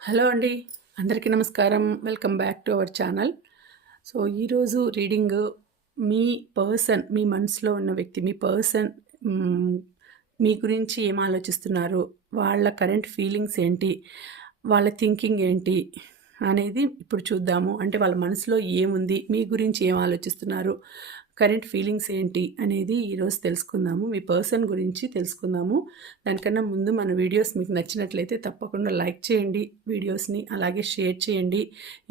Hello అండి. అందరికీ నమస్కారం. Welcome back to our channel. So ఈరోజు రీడింగ్ మీ పర్సన్ మీ మనసులో ఉన్న వ్యక్తి మీ పర్సన్ మీ గురించి ఏం ఆలోచిస్తున్నారు? వాళ్ళ కరెంట్ ఫీలింగ్స్ ఏంటి? వాళ్ళ థింకింగ్ ఏంటి? అనేది ఇప్పుడు చూద్దాము. అంటే వాళ్ళ మనసులో ఏముంది? మీ గురించి ఏం ఆలోచిస్తున్నారు? కరెంట్ ఫీలింగ్స్ ఏంటి అనేది ఈరోజు తెలుసుకుందాము. మీ పర్సన్ గురించి తెలుసుకుందాము. దానికన్నా ముందు మన వీడియోస్ మీకు నచ్చినట్లయితే తప్పకుండా లైక్ చేయండి వీడియోస్ని అలాగే షేర్ చేయండి.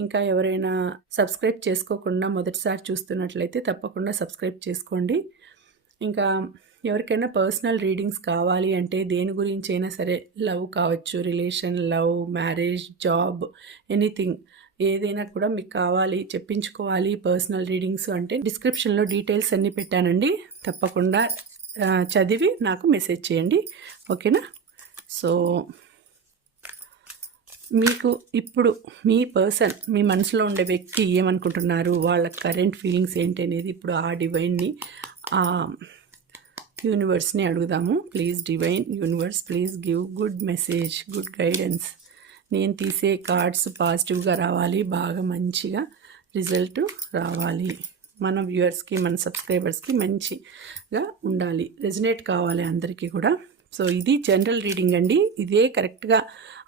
ఇంకా ఎవరైనా సబ్స్క్రైబ్ చేసుకోకుండా మొదటిసారి చూస్తున్నట్లయితే తప్పకుండా సబ్స్క్రైబ్ చేసుకోండి. ఇంకా ఎవరికైనా పర్సనల్ రీడింగ్స్ కావాలి అంటే దేని గురించి అయినా సరే లవ్ కావచ్చు relation love marriage job anything ఏదైనా కూడా మీకు కావాలి చెప్పించుకోవాలి పర్సనల్ రీడింగ్స్ అంటే డిస్క్రిప్షన్లో డీటెయిల్స్ అన్నీ పెట్టానండి. తప్పకుండా చదివి నాకు మెసేజ్ చేయండి. ఓకేనా? సో మీకు ఇప్పుడు మీ పర్సన్ మీ మనసులో ఉండే వ్యక్తి ఏమనుకుంటున్నారు? వాళ్ళ కరెంట్ ఫీలింగ్స్ ఏంటి అనేది ఇప్పుడు ఆ డివైన్ని ఆ యూనివర్స్ని అడుగుదాము. Please divine universe please give good message good guidance నేను తీసే కార్డ్స్ పాజిటివ్గా రావాలి బాగా మంచిగా రిజల్ట్ రావాలి. మన వ్యూవర్స్కి మన సబ్స్క్రైబర్స్కి మంచిగా ఉండాలి. రెజినేట్ కావాలి అందరికీ కూడా. సో ఇది జనరల్ రీడింగ్ అండి. ఇదే కరెక్ట్గా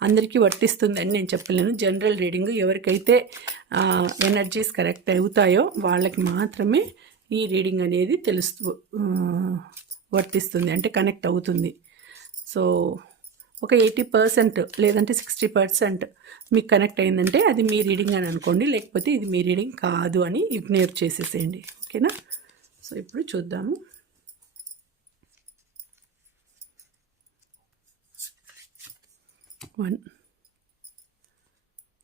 అందరికీ వర్తిస్తుందని నేను చెప్పలేను. జనరల్ రీడింగ్ ఎవరికైతే ఎనర్జీస్ కరెక్ట్ అవుతాయో వాళ్ళకి మాత్రమే ఈ రీడింగ్ అనేది తెలుస్తూ వర్తిస్తుంది అంటే కనెక్ట్ అవుతుంది. సో ఒక ఎయిటీ పర్సెంట్ లేదంటే సిక్స్టీ పర్సెంట్ మీకు కనెక్ట్ అయిందంటే అది మీ రీడింగ్ అని అనుకోండి లేకపోతే ఇది మీ రీడింగ్ కాదు అని ఇగ్నోర్ చేసేసేయండి. ఓకేనా? సో ఇప్పుడు చూద్దాము. వన్.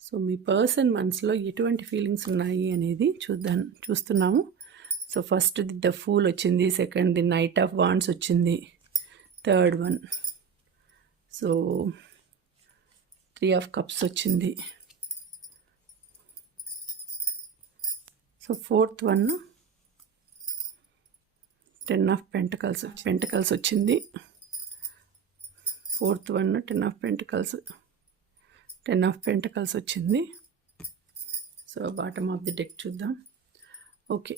సో మీ పర్సన్ మనసులో ఎటువంటి ఫీలింగ్స్ ఉన్నాయి అనేది చూద్దాం చూస్తున్నాము. సో ఫస్ట్ ద ఫూల్ వచ్చింది second the knight of wands వచ్చింది third one. So three of cups వచ్చింది. So fourth one ten of pentacles pentacles వచ్చింది. Fourth one ten of pentacles ten of pentacles వచ్చింది. So bottom of the deck చూద్దాం. Okay.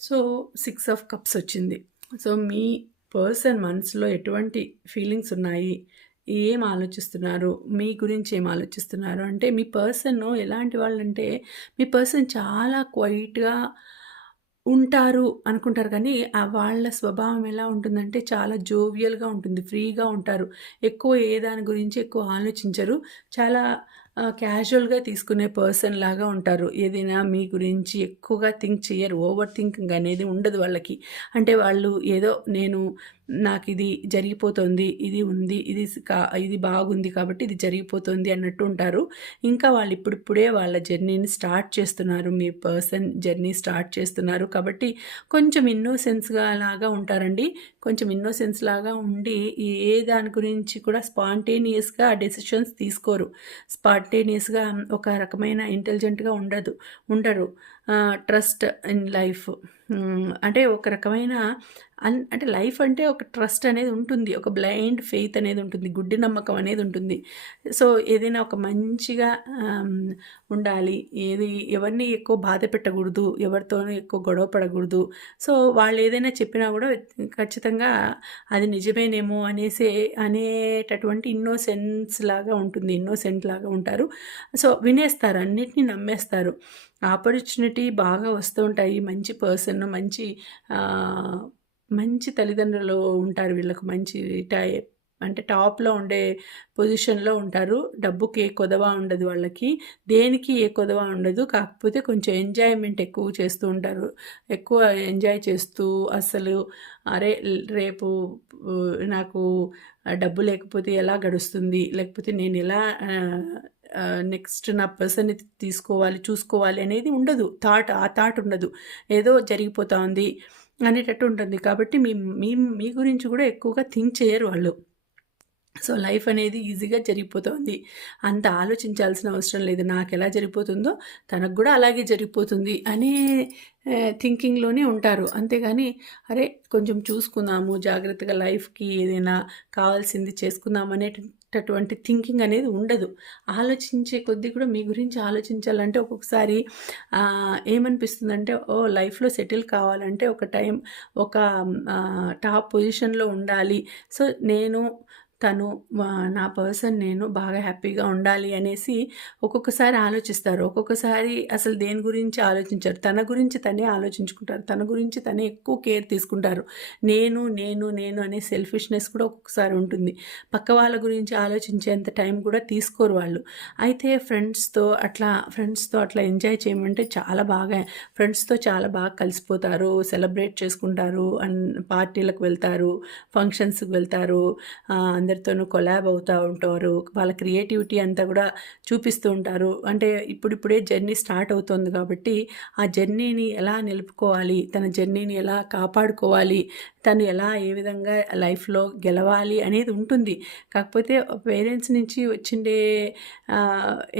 So six of cups వచ్చింది. So మీ person మనసులో ఎటువంటి feelings ఉన్నాయి? ఏం ఆలోచిస్తున్నారు? మీ గురించి ఏం ఆలోచిస్తున్నారు? అంటే మీ పర్సన్ ఎలాంటి వాళ్ళంటే మీ పర్సన్ చాలా క్వైట్గా ఉంటారు అనుకుంటారు కానీ ఆ వాళ్ళ స్వభావం ఎలా ఉంటుందంటే చాలా జోవియల్గా ఉంటుంది ఫ్రీగా ఉంటారు. ఎక్కువ ఏ దాని గురించి ఎక్కువ ఆలోచించరు. చాలా క్యాజువల్గా తీసుకునే పర్సన్ లాగా ఉంటారు. ఏదైనా మీ గురించి ఎక్కువగా థింక్ చేయరు. ఓవర్ థింకింగ్ అనేది ఉండదు వాళ్ళకి. అంటే వాళ్ళు ఏదో నేను నాకు ఇది జరిగిపోతుంది ఇది ఉంది ఇది కా ఇది బాగుంది కాబట్టి ఇది జరిగిపోతుంది అన్నట్టు ఉంటారు. ఇంకా వాళ్ళు ఇప్పుడిప్పుడే వాళ్ళ జర్నీని స్టార్ట్ చేస్తున్నారు. మీ పర్సన్ జర్నీ స్టార్ట్ చేస్తున్నారు కాబట్టి కొంచెం ఇన్నోసెన్స్గా లాగా ఉంటారండి. కొంచెం ఇన్నోసెన్స్ లాగా ఉండి ఏ దాని గురించి కూడా స్పాంటేనియస్గా డెసిషన్స్ తీసుకోరు. స్పాంటేనియస్గా ఒక రకమైన ఇంటెలిజెంట్గా ఉండదు ఉండరు. Trust in life. అంటే ఒక రకమైన అన్ అంటే లైఫ్ అంటే ఒక ట్రస్ట్ అనేది ఉంటుంది. ఒక బ్లైండ్ ఫెయిత్ అనేది ఉంటుంది. గుడ్డి నమ్మకం అనేది ఉంటుంది. సో ఏదైనా ఒక మంచిగా ఉండాలి. ఏది ఎవరిని ఎక్కువ బాధ పెట్టకూడదు. ఎవరితోనూ ఎక్కువ గొడవ పడకూడదు. సో వాళ్ళు ఏదైనా చెప్పినా కూడా ఖచ్చితంగా అది నిజమేనేమో అనేసే అనేటటువంటి ఇన్నోసెన్స్ లాగా ఉంటుంది. ఇన్నోసెంట్ లాగా ఉంటారు. సో వినేస్తారు. అన్నిటినీ నమ్మేస్తారు. ఆపర్చునిటీ బాగా వస్తూ ఉంటాయి. మంచి పర్సన్ మంచి మంచి తల్లిదండ్రులు ఉంటారు. వీళ్ళకు మంచి టై అంటే టాప్లో ఉండే పొజిషన్లో ఉంటారు. డబ్బుకి ఏ కొదవ ఉండదు వాళ్ళకి. దేనికి ఏ కొదవ ఉండదు. కాకపోతే కొంచెం ఎంజాయ్మెంట్ ఎక్కువ చేస్తూ ఉంటారు. ఎక్కువ ఎంజాయ్ చేస్తూ అసలు అరే రేపు నాకు డబ్బు లేకపోతే ఎలా గడుస్తుంది? లేకపోతే నేను ఎలా నెక్స్ట్ నా పర్సన్ని తీసుకోవాలి చూసుకోవాలి అనేది ఉండదు. థాట్ ఆ థాట్ ఉండదు. ఏదో జరిగిపోతూ ఉంది. అనేటట్టు ఉంటుంది. కాబట్టి మీ మీ మీ గురించి కూడా ఎక్కువగా థింక్ చేయరు వాళ్ళు. సో లైఫ్ అనేది ఈజీగా జరిగిపోతుంది. అంత ఆలోచించాల్సిన అవసరం లేదు. నాకు ఎలా జరిగిపోతుందో తనకు కూడా అలాగే జరిగిపోతుంది అనే థింకింగ్లోనే ఉంటారు. అంతేగాని అరే కొంచెం చూసుకుందాము జాగ్రత్తగా లైఫ్కి ఏదైనా కావాల్సింది చేసుకుందాం అటువంటి థింకింగ్ అనేది ఉండదు. ఆలోచించే కొద్దీ కూడా మీ గురించి ఆలోచించాలంటే ఒక్కొక్కసారి ఏమనిపిస్తుందంటే ఓ లైఫ్లో సెటిల్ కావాలంటే ఒక టైం ఒక టాప్ పొజిషన్లో ఉండాలి. సో నేను తను నా పర్సన్ నేను బాగా హ్యాపీగా ఉండాలి అనేసి ఒక్కొక్కసారి ఆలోచిస్తారు. ఒక్కొక్కసారి అసలు దేని గురించి ఆలోచించారు. తన గురించి తనే ఆలోచించుకుంటారు. తన గురించి తనే ఎక్కువ కేర్ తీసుకుంటారు. నేను నేను నేను అనే సెల్ఫిష్నెస్ కూడా ఒక్కొక్కసారి ఉంటుంది. పక్క వాళ్ళ గురించి ఆలోచించేంత టైం కూడా తీసుకోరు వాళ్ళు. అయితే ఫ్రెండ్స్తో అట్లా ఫ్రెండ్స్తో అట్లా ఎంజాయ్ చేయమంటే చాలా బాగా ఫ్రెండ్స్తో చాలా బాగా కలిసిపోతారు. సెలబ్రేట్ చేసుకుంటారు. అండ్ పార్టీలకు వెళ్తారు. ఫంక్షన్స్కి వెళ్తారు. అందరితోనూ కొలాబ్ అవుతూ ఉంటారు. వాళ్ళ క్రియేటివిటీ అంతా కూడా చూపిస్తూ ఉంటారు. అంటే ఇప్పుడిప్పుడే జర్నీ స్టార్ట్ అవుతుంది కాబట్టి ఆ జర్నీని ఎలా నిలుపుకోవాలి? తన జర్నీని ఎలా కాపాడుకోవాలి? తను ఎలా ఏ విధంగా లైఫ్లో గెలవాలి అనేది ఉంటుంది. కాకపోతే పేరెంట్స్ నుంచి వచ్చిండే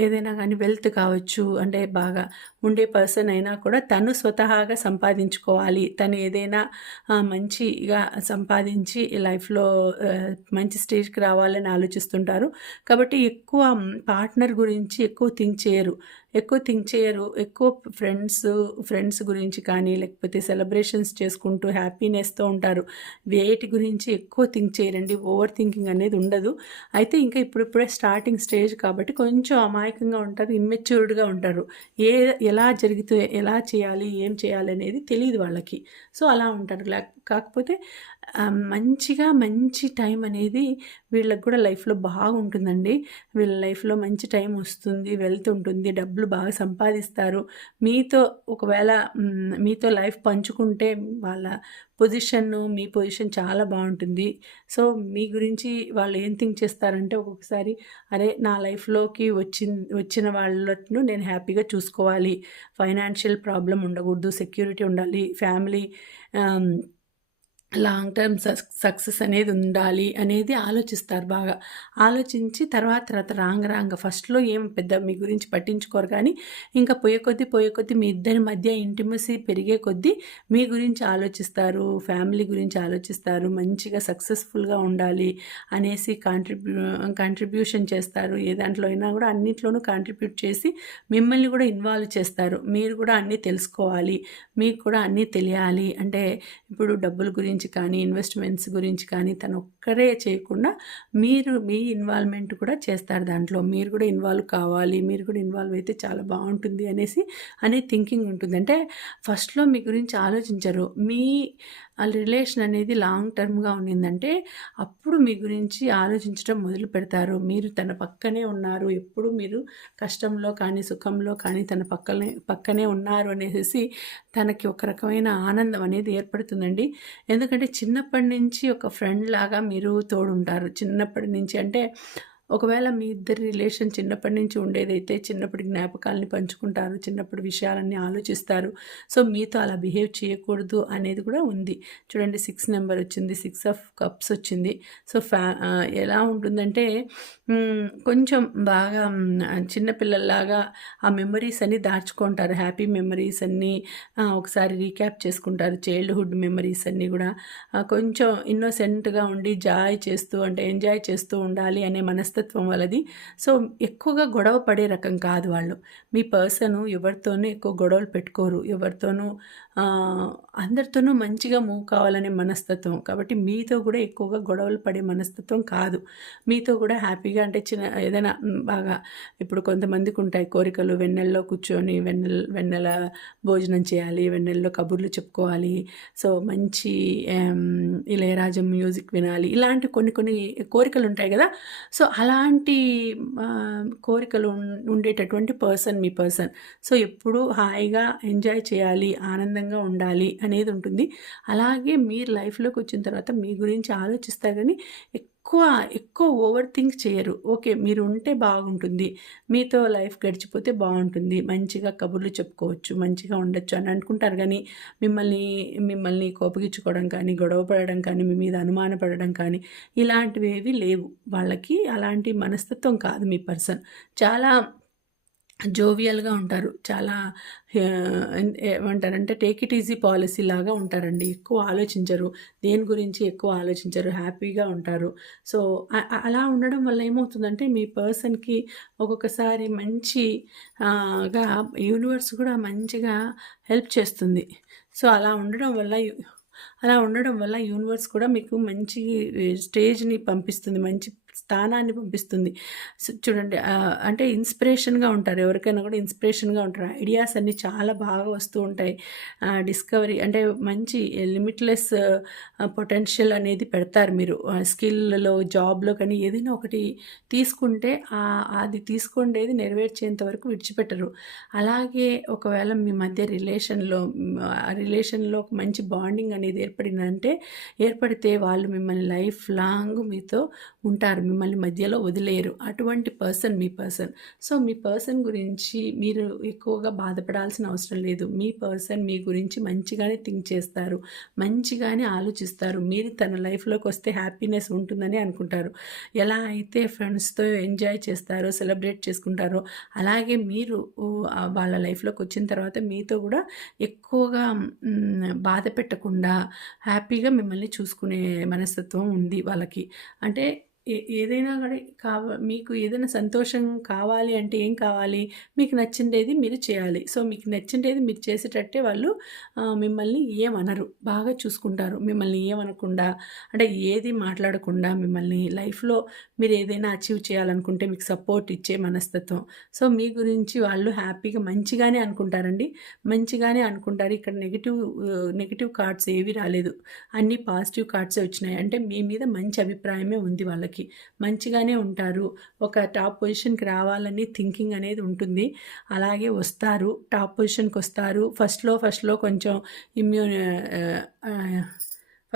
ఏదైనా కానీ వెల్త్ కావచ్చు అంటే బాగా ఉండే పర్సన్ అయినా కూడా తను స్వతహాగా సంపాదించుకోవాలి. తను ఏదైనా మంచిగా సంపాదించి లైఫ్లో మంచి మంచి స్టేజ్కి రావాలని ఆలోచిస్తుంటారు. కాబట్టి ఎక్కువ పార్ట్నర్ గురించి ఎక్కువ థింక్ చేయరు. ఎక్కువ థింక్ చేయరు. ఎక్కువ ఫ్రెండ్స్ ఫ్రెండ్స్ గురించి కానీ లేకపోతే సెలబ్రేషన్స్ చేసుకుంటూ హ్యాపీనెస్తో ఉంటారు. వేటి గురించి ఎక్కువ థింక్ చేయరండి. ఓవర్ థింకింగ్ అనేది ఉండదు. అయితే ఇంకా ఇప్పుడిప్పుడే స్టార్టింగ్ స్టేజ్ కాబట్టి కొంచెం అమాయకంగా ఉంటారు ఇమ్మెచ్యూర్డ్గా ఉంటారు. ఏ ఎలా జరిగితే ఎలా చేయాలి ఏం చేయాలి అనేది తెలియదు వాళ్ళకి. సో అలా ఉంటారు. లేక కాకపోతే మంచిగా మంచి టైం అనేది వీళ్ళకి కూడా లైఫ్లో బాగుంటుందండి. వీళ్ళ లైఫ్లో మంచి టైం వస్తుంది వెల్త్ ఉంటుంది డబ్బులు బాగా సంపాదిస్తారు. మీతో ఒకవేళ మీతో లైఫ్ పంచుకుంటే వాళ్ళ పొజిషన్ మీ పొజిషన్ చాలా బాగుంటుంది. సో మీ గురించి వాళ్ళు ఏం థింక్ చేస్తారంటే ఒక్కొక్కసారి అరే నా లైఫ్లోకి వచ్చిన వచ్చిన వాళ్ళను నేను హ్యాపీగా చూసుకోవాలి. ఫైనాన్షియల్ ప్రాబ్లం ఉండకూడదు సెక్యూరిటీ ఉండాలి ఫ్యామిలీ లాంగ్ టర్మ్ సక్సెస్ అనేది ఉండాలి అనేది ఆలోచిస్తారు బాగా. ఆలోచించి తర్వాత తర్వాత రాంగ రాంగ ఫస్ట్లో ఏం పెద్ద మీ గురించి పట్టించుకోరు కానీ ఇంకా పోయే కొద్దీ పోయే కొద్దీ మీ ఇద్దరి మధ్య ఇంటిమసీ పెరిగే కొద్దీ మీ గురించి ఆలోచిస్తారు ఫ్యామిలీ గురించి ఆలోచిస్తారు మంచిగా సక్సెస్ఫుల్గా ఉండాలి అనేసి కాంట్రిబ్యూ కాంట్రిబ్యూషన్ చేస్తారు. ఏ దాంట్లో అయినా కూడా అన్నిట్లోనూ కాంట్రిబ్యూట్ చేసి మిమ్మల్ని కూడా ఇన్వాల్వ్ చేస్తారు. మీరు కూడా అన్నీ తెలుసుకోవాలి మీకు కూడా అన్నీ తెలియాలి. అంటే ఇప్పుడు డబ్బుల గురించి కానీ ఇన్వెస్ట్మెంట్స్ గురించి కానీ తను ఒక్కరే చేయకుండా మీరు మీ ఇన్వాల్వ్మెంట్ కూడా చేస్తారు దాంట్లో. మీరు కూడా ఇన్వాల్వ్ కావాలి మీరు కూడా ఇన్వాల్వ్ అయితే చాలా బాగుంటుంది అనేసి అనే థింకింగ్ ఉంటుంది. అంటే ఫస్ట్లో మీ గురించి ఆలోచించరు. మీ రిలేషన్ అనేది లాంగ్ టర్మ్గా ఉండిందంటే అప్పుడు మీ గురించి ఆలోచించడం మొదలు పెడతారు. మీరు తన పక్కనే ఉన్నారు. ఎప్పుడు మీరు కష్టంలో కానీ సుఖంలో కానీ తన పక్కనే పక్కనే ఉన్నారు అనేసి తనకి ఒక రకమైన ఆనందం అనేది ఏర్పడుతుందండి. ఎందుకంటే చిన్నప్పటి నుంచి ఒక ఫ్రెండ్ లాగా మీరు తోడుంటారు. చిన్నప్పటి నుంచి అంటే ఒకవేళ మీ ఇద్దరి రిలేషన్ చిన్నప్పటి నుంచి ఉండేదైతే చిన్నప్పటి జ్ఞాపకాలని పంచుకుంటారు చిన్నప్పటి విషయాలన్నీ ఆలోచిస్తారు. సో మీతో అలా బిహేవ్ చేయకూడదు అనేది కూడా ఉంది. చూడండి సిక్స్ నెంబర్ వచ్చింది సిక్స్ ఆఫ్ కప్స్ వచ్చింది. సో ఫ్యా ఎలా ఉంటుందంటే కొంచెం బాగా చిన్నపిల్లల్లాగా ఆ మెమరీస్ అన్నీ దాచుకుంటారు. హ్యాపీ మెమరీస్ అన్నీ ఒకసారి రీక్యాప్ చేసుకుంటారు. చైల్డ్హుడ్ మెమరీస్ అన్నీ కూడా. కొంచెం ఇన్నోసెంట్గా ఉండి జాయ్ చేస్తూ అంటే ఎంజాయ్ చేస్తూ ఉండాలి అనే మనస్ మనస్తత్వం వాళ్ళది సో ఎక్కువగా గొడవ పడే రకం కాదు వాళ్ళు. మీ పర్సన్ ఎవరితోనూ ఎక్కువ గొడవలు పెట్టుకోరు. ఎవరితోనూ అందరితోనూ మంచిగా మూవ్ కావాలనే మనస్తత్వం. కాబట్టి మీతో కూడా ఎక్కువగా గొడవలు పడే మనస్తత్వం కాదు. మీతో కూడా హ్యాపీగా అంటే చిన్న ఏదైనా బాగా ఇప్పుడు కొంతమందికి ఉంటాయి కోరికలు. వెన్నెల్లో కూర్చొని వెన్నెల వెన్నెల భోజనం చేయాలి వెన్నెల్లో కబుర్లు చెప్పుకోవాలి. సో మంచి ఆమ్, మ్యూజిక్ వినాలి. ఇలాంటి కొన్ని కొన్ని కోరికలు ఉంటాయి కదా. సో అలాంటి కోరికలు ఉండేటటువంటి పర్సన్ మీ పర్సన్. సో ఎప్పుడు హాయిగా ఎంజాయ్ చేయాలి ఆనందంగా ఉండాలి అనేది ఉంటుంది. అలాగే మీరు లైఫ్లోకి వచ్చిన తర్వాత మీ గురించి ఆలోచిస్తారు కానీ ఎక్కువ ఎక్కువ ఓవర్ థింక్ చేయరు. ఓకే మీరు ఉంటే బాగుంటుంది. మీతో లైఫ్ గడిచిపోతే బాగుంటుంది. మంచిగా కబుర్లు చెప్పుకోవచ్చు మంచిగా ఉండొచ్చు అని అనుకుంటారు కానీ మిమ్మల్ని మిమ్మల్ని కోపగించుకోవడం కానీ గొడవ పడడం కానీ మీ మీద అనుమానపడడం కానీ ఇలాంటివి ఏవి లేవు. వాళ్ళకి అలాంటి మనస్తత్వం కాదు మీ పర్సన్. చాలా జోవియల్గా ఉంటారు. చాలా ఏమంటారంటే టేక్ ఇట్ ఈజీ పాలసీ లాగా ఉంటారండి. ఎక్కువ ఆలోచించరు. దేని గురించి ఎక్కువ ఆలోచించరు. హ్యాపీగా ఉంటారు. సో అలా ఉండడం వల్ల ఏమవుతుందంటే మీ పర్సన్కి ఒక్కొక్కసారి మంచిగా యూనివర్స్ కూడా మంచిగా హెల్ప్ చేస్తుంది. సో అలా ఉండడం వల్ల అలా ఉండడం వల్ల యూనివర్స్ కూడా మీకు మంచి స్టేజ్ని పంపిస్తుంది. మంచి స్థానాన్ని పంపిస్తుంది. చూడండి అంటే ఇన్స్పిరేషన్గా ఉంటారు. ఎవరికైనా కూడా ఇన్స్పిరేషన్గా ఉంటారు. ఐడియాస్ అన్నీ చాలా బాగా వస్తూ ఉంటాయి. డిస్కవరీ అంటే మంచి లిమిట్లెస్ పొటెన్షియల్ అనేది పెడతారు మీరు. స్కిల్లో జాబ్లో కానీ ఏదైనా ఒకటి తీసుకుంటే అది తీసుకుండేది నెరవేర్చేంత వరకు విడిచిపెట్టరు. అలాగే ఒకవేళ మీ మధ్య రిలేషన్లో రిలేషన్లో ఒక మంచి బాండింగ్ అనేది ఏర్పడిందంటే ఏర్పడితే వాళ్ళు మిమ్మల్ని లైఫ్ లాంగ్ మీతో ఉంటారు. మిమ్మల్ని మధ్యలో వదిలేరు అటువంటి పర్సన్ మీ పర్సన్. సో మీ పర్సన్ గురించి మీరు ఎక్కువగా బాధపడాల్సిన అవసరం లేదు. మీ పర్సన్ మీ గురించి మంచిగానే థింక్ చేస్తారు. మంచిగానే ఆలోచిస్తారు. మీరు తన లైఫ్లోకి వస్తే హ్యాపీనెస్ ఉంటుందని అనుకుంటారు. ఎలా అయితే ఫ్రెండ్స్తో ఎంజాయ్ చేస్తారో సెలబ్రేట్ చేసుకుంటారో అలాగే మీరు వాళ్ళ లైఫ్లోకి వచ్చిన తర్వాత మీతో కూడా ఎక్కువగా బాధ పెట్టకుండా హ్యాపీగా మిమ్మల్ని చూసుకునే మనస్తత్వం ఉంది వాళ్ళకి. అంటే ఏదైనా కానీ కావ మీకు ఏదైనా సంతోషం కావాలి అంటే ఏం కావాలి? మీకు నచ్చిండేది మీరు చేయాలి. సో మీకు నచ్చిండేది మీరు చేసేటట్టే వాళ్ళు మిమ్మల్ని ఏమనరు. బాగా చూసుకుంటారు. మిమ్మల్ని ఏమనకుండా అంటే ఏది మాట్లాడకుండా మిమ్మల్ని లైఫ్లో మీరు ఏదైనా అచీవ్ చేయాలనుకుంటే మీకు సపోర్ట్ ఇచ్చే మనస్తత్వం. సో మీ గురించి వాళ్ళు హ్యాపీగా మంచిగానే అనుకుంటారండి. మంచిగానే అనుకుంటారు. ఇక్కడ నెగిటివ్ నెగిటివ్ కార్డ్స్ ఏవి రాలేదు. అన్ని పాజిటివ్ కార్డ్సే వచ్చినాయి. అంటే మీ మీద మంచి అభిప్రాయమే ఉంది వాళ్ళకి. వాళ్ళకి మంచిగానే ఉంటారు. ఒక టాప్ పొజిషన్కి రావాలని థింకింగ్ అనేది ఉంటుంది. అలాగే వస్తారు. టాప్ పొజిషన్కి వస్తారు. ఫస్ట్లో ఫస్ట్లో కొంచెం ఇమ్యూన్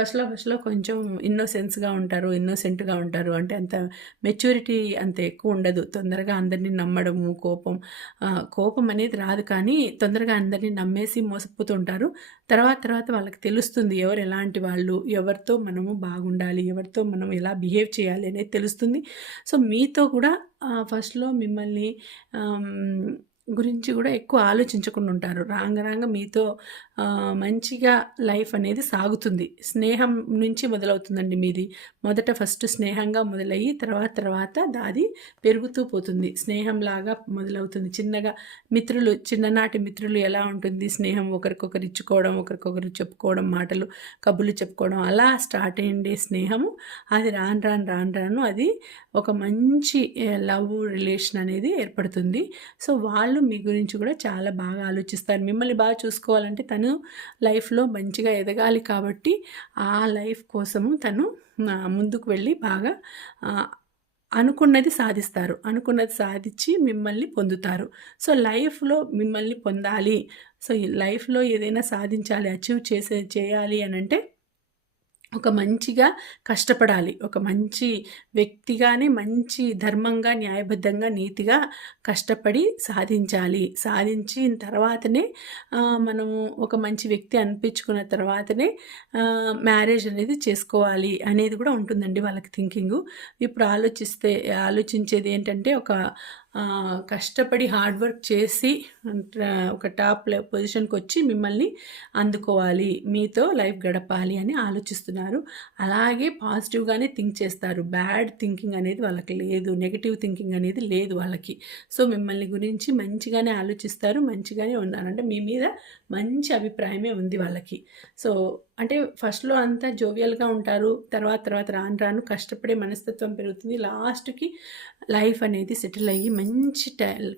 ఫస్ట్లో ఫస్ట్లో కొంచెం ఇన్నోసెన్స్గా ఉంటారు ఇన్నోసెంట్గా ఉంటారు. అంటే అంత మెచ్యూరిటీ అంత ఎక్కువ ఉండదు. తొందరగా అందరినీ నమ్మడము కోపం. కోపం అనేది రాదు కానీ తొందరగా అందరినీ నమ్మేసి మోసపోతుంటారు. తర్వాత తర్వాత వాళ్ళకి తెలుస్తుంది ఎవరు ఎలాంటి వాళ్ళు ఎవరితో మనము బాగుండాలి ఎవరితో మనం ఎలా బిహేవ్ చేయాలి అనేది తెలుస్తుంది. సో మీతో కూడా ఫస్ట్లో మిమ్మల్ని గురించి కూడా ఎక్కువ ఆలోచించకుండా ఉంటారు రాంగ రాంగ మీతో మంచిగా లైఫ్ అనేది సాగుతుంది. స్నేహం నుంచి మొదలవుతుందండి మీది. మొదట ఫస్ట్ స్నేహంగా మొదలయ్యి తర్వాత తర్వాత దాది పెరుగుతూ పోతుంది. స్నేహంలాగా మొదలవుతుంది. చిన్నగా మిత్రులు చిన్ననాటి మిత్రులు ఎలా ఉంటుంది? స్నేహం ఒకరికొకరు ఇచ్చుకోవడం ఒకరికొకరు చెప్పుకోవడం మాటలు కబుర్లు చెప్పుకోవడం అలా స్టార్ట్ అయ్యిండే స్నేహము. అది రాను రాను రాను రాను అది ఒక మంచి లవ్ రిలేషన్ అనేది ఏర్పడుతుంది. సో వాళ్ళు మీ గురించి కూడా చాలా బాగా ఆలోచిస్తారు. మిమ్మల్ని బాగా చూసుకోవాలంటే తను లైఫ్లో మంచిగా ఎదగాలి కాబట్టి ఆ లైఫ్ కోసము తను ముందుకు వెళ్ళి బాగా అనుకున్నది సాధిస్తారు. అనుకున్నది సాధించి మిమ్మల్ని పొందుతారు. సో లైఫ్లో మిమ్మల్ని పొందాలి. సో ఈ లైఫ్లో ఏదైనా సాధించాలి అచీవ్ చేసే చేయాలి అని అంటే ఒక మంచిగా కష్టపడాలి. ఒక మంచి వ్యక్తిగానే మంచి ధర్మంగా న్యాయబద్ధంగా నీతిగా కష్టపడి సాధించాలి. సాధించిన తర్వాతనే మనము ఒక మంచి వ్యక్తి అనిపించుకున్న తర్వాతనే మ్యారేజ్ అనేది చేసుకోవాలి అనేది కూడా ఉంటుందండి వాళ్ళకి థింకింగ్. ఇప్పుడు ఆలోచిస్తే ఆలోచించేది ఏంటంటే ఒక కష్టపడి హార్డ్ వర్క్ చేసి ఒక టాప్ పొజిషన్కి వచ్చి మిమ్మల్ని అందుకోవాలి మీతో లైఫ్ గడపాలి అని ఆలోచిస్తున్నారు. అలాగే పాజిటివ్గానే థింక్ చేస్తారు. బ్యాడ్ థింకింగ్ అనేది వాళ్ళకి లేదు నెగిటివ్ థింకింగ్ అనేది లేదు వాళ్ళకి. సో మిమ్మల్ని గురించి మంచిగానే ఆలోచిస్తారు మంచిగానే ఉన్నారు. అంటే మీ మీద మంచి అభిప్రాయమే ఉంది వాళ్ళకి. సో అంటే ఫస్ట్లో అంతా జోవియల్గా ఉంటారు. తర్వాత తర్వాత రాను రాను కష్టపడే మనస్తత్వం పెరుగుతుంది. లాస్ట్కి లైఫ్ అనేది సెటిల్ అయ్యి మంచి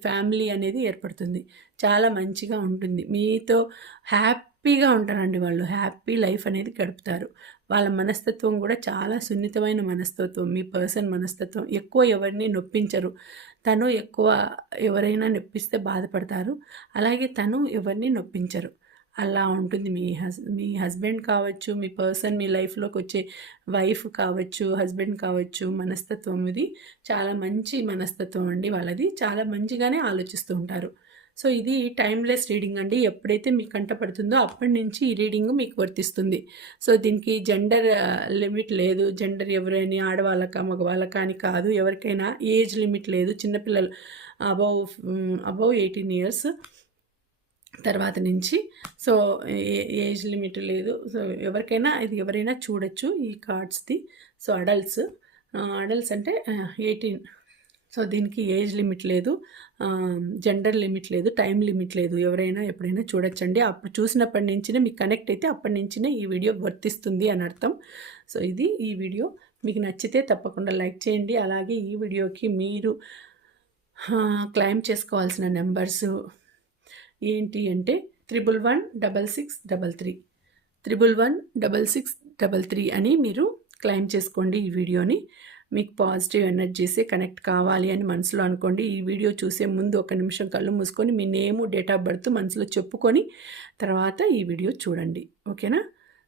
ఫ్యామిలీ అనేది ఏర్పడుతుంది. చాలా మంచిగా ఉంటుంది. మీతో హ్యాపీగా ఉంటారండి వాళ్ళు. హ్యాపీ లైఫ్ అనేది గడుపుతారు. వాళ్ళ మనస్తత్వం కూడా చాలా సున్నితమైన మనస్తత్వం. మీ పర్సన్ మనస్తత్వం. ఎక్కువ ఎవరిని నొప్పించరు. తను ఎక్కువ ఎవరైనా నొప్పిస్తే బాధపడతారు. అలాగే తను ఎవరిని నొప్పించరు. అలా ఉంటుంది. మీ హస్ మీ హస్బెండ్ కావచ్చు మీ పర్సన్ మీ లైఫ్లోకి వచ్చే వైఫ్ కావచ్చు హస్బెండ్ కావచ్చు మనస్తత్వం ఇది చాలా మంచి మనస్తత్వం అండి వాళ్ళది. చాలా మంచిగానే ఆలోచిస్తూ ఉంటారు. సో ఇది టైమ్లెస్ రీడింగ్ అండి. ఎప్పుడైతే మీకు కంట పడుతుందో అప్పటి నుంచి ఈ రీడింగ్ మీకు వర్తిస్తుంది. సో దీనికి జెండర్ లిమిట్ లేదు. జెండర్ ఎవరైనా ఆడవాళ్ళక మగవాళ్ళక అని కాదు. ఎవరికైనా ఏజ్ లిమిట్ లేదు. చిన్నపిల్లలు అబౌవ్ అబౌవ్ ఎయిటీన్ ఇయర్స్. తర్వాత నుంచి. సో ఏజ్ లిమిట్ లేదు. సో ఎవరికైనా ఇది ఎవరైనా చూడొచ్చు ఈ కార్డ్స్ది. So adults. అడల్ట్స్ అంటే ఎయిటీన్. సో దీనికి ఏజ్ లిమిట్ లేదు. జెండర్ లిమిట్ లేదు. టైం లిమిట్ లేదు. ఎవరైనా ఎప్పుడైనా చూడొచ్చండి. అప్పుడు చూసినప్పటి నుంచినే మీకు కనెక్ట్ అయితే అప్పటి నుంచినే ఈ వీడియో వర్తిస్తుంది అని అర్థం. సో ఇది ఈ వీడియో. మీకు నచ్చితే తప్పకుండా లైక్ చేయండి. అలాగే ఈ వీడియోకి మీరు క్లైమ్ చేసుకోవాల్సిన నెంబర్స్ ఏంటి అంటే triple one double six double three. Triple one double six double three అని మీరు క్లైమ్ చేసుకోండి ఈ వీడియోని. మీకు పాజిటివ్ ఎనర్జీసే కనెక్ట్ కావాలి అని మనసులో అనుకోండి. ఈ వీడియో చూసే ముందు ఒక నిమిషం కళ్ళు మూసుకొని మీ నేము డేట్ ఆఫ్ బర్త్ మనసులో చెప్పుకొని తర్వాత ఈ వీడియో చూడండి. ఓకేనా?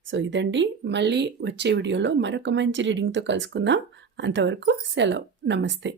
సో ఇదండి. మళ్ళీ వచ్చే వీడియోలో మరొక మంచి రీడింగ్తో కలుసుకుందాం. అంతవరకు సెలవు. నమస్తే.